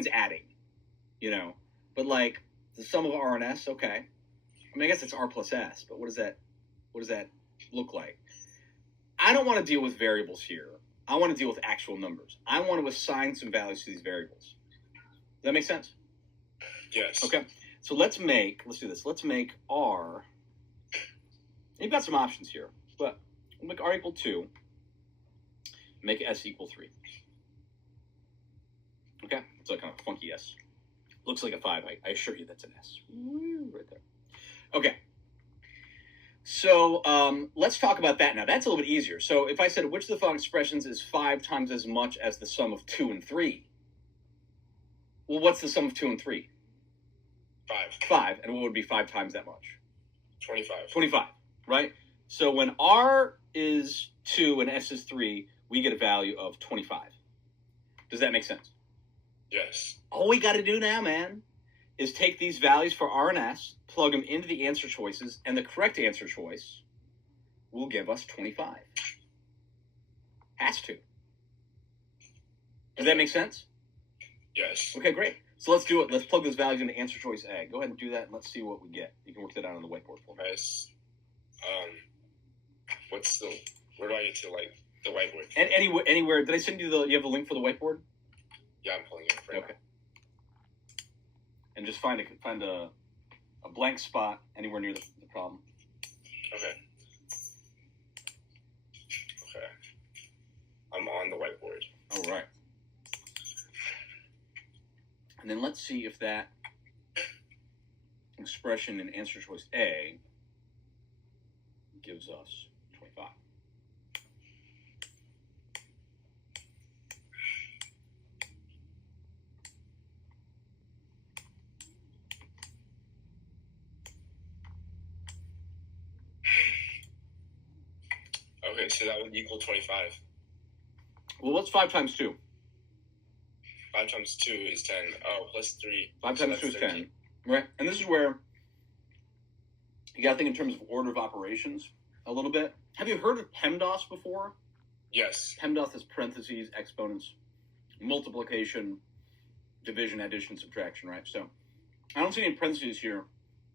means adding, but like the sum of R and S, okay. I mean, I guess it's R plus S, but what does that look like? I don't want to deal with variables here. I want to deal with actual numbers. I want to assign some values to these variables. Does that make sense? Yes. Okay. So let's do this. Let's make R. You've got some options here, but we'll make R equal 2. Make S equal 3. Okay. It's like kind of a funky S. Looks like a 5. I assure you that's an S. Right there. Okay. So let's talk about that now. That's a little bit easier. So if I said which of the following expressions is 5 times as much as the sum of 2 and 3? Well, what's the sum of 2 and 3? 5. 5. And what would be 5 times that much? 25. 25, right? So when R is 2 and S is 3, we get a value of 25. Does that make sense? Yes. All we got to do now, man, is take these values for R and S, plug them into the answer choices, and the correct answer choice will give us 25. Has to. Does that make sense? Yes. Okay, great. So let's do it. Let's plug those values into answer choice A. Go ahead and do that, and let's see what we get. You can work that out on the whiteboard for me. Nice. Where do I get to, like, the whiteboard? And anywhere. Did I send you you have a link for the whiteboard? Yeah, I'm pulling it right Okay. And just find a blank spot anywhere near the problem. now. Okay. Okay. I'm on the whiteboard. All right. And then let's see if that expression in answer choice A gives us 25. Okay, so that would equal 25. Well, what's 5 times 2? 5 times 2 is 10. Oh, plus 3. 5 So times 2 that's is 13. 10. Right? And this is where you got to think in terms of order of operations a little bit. Have you heard of PEMDAS before? Yes. PEMDAS is parentheses, exponents, multiplication, division, addition, subtraction, right? So I don't see any parentheses here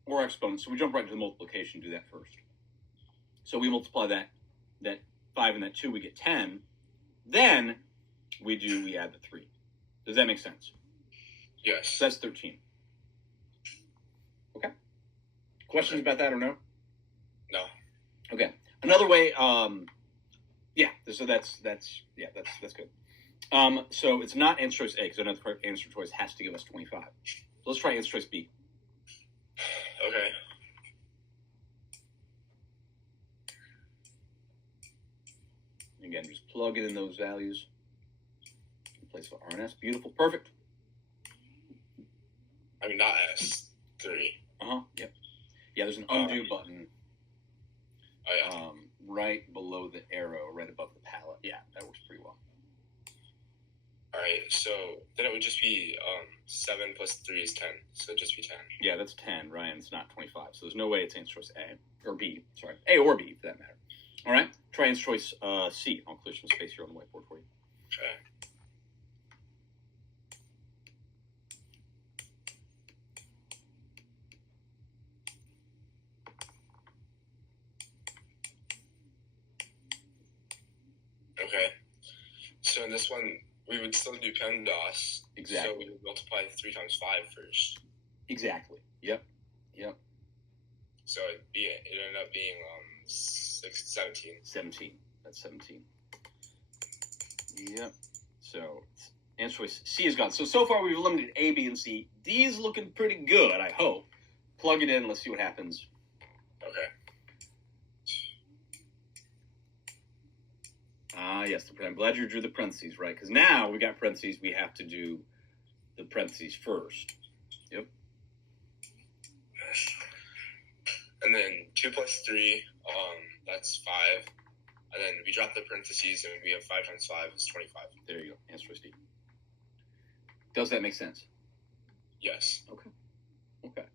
or exponents, so we jump right to the multiplication and do that first. So we multiply that 5 and that 2, we get 10. Then we add the 3. Does that make sense? Yes. So that's 13. Okay. Questions about that or no? No. Okay. Another way, yeah. So that's good. So it's not answer choice A because another correct answer choice has to give us 25. So let's try answer choice B. Okay. Again, just plug in those values. Place for R and S. Beautiful. Perfect. I mean, not S. 3. Yep. Yeah, there's an undo button Oh, yeah. right below the arrow, right above the palette. Yeah, that works pretty well. Alright, so then it would just be 7 plus 3 is 10. So it'd just be 10. Yeah, that's 10, Ryan. It's not 25. So there's no way it's answer choice A or B. Sorry, A or B for that matter. All right, try answer choice C. I'll clear some space here on the whiteboard for you. Okay. Okay. So in this one, we would still do PEMDAS. Exactly. So we would multiply 3 times 5 first. Exactly. Yep. So it'd end up being 17. 17. That's 17. Yep. So answer choice C is gone. So far we've eliminated A, B, and C. D is looking pretty good, I hope. Plug it in. Let's see what happens. Okay. Yes. I'm glad you drew the parentheses, right? Because now we got parentheses. We have to do the parentheses first. Yep. And then 2 plus 3, that's 5. And then we drop the parentheses and we have 5 times 5 is 25. There you go. Answer choice D. Does that make sense? Yes. Okay. Okay.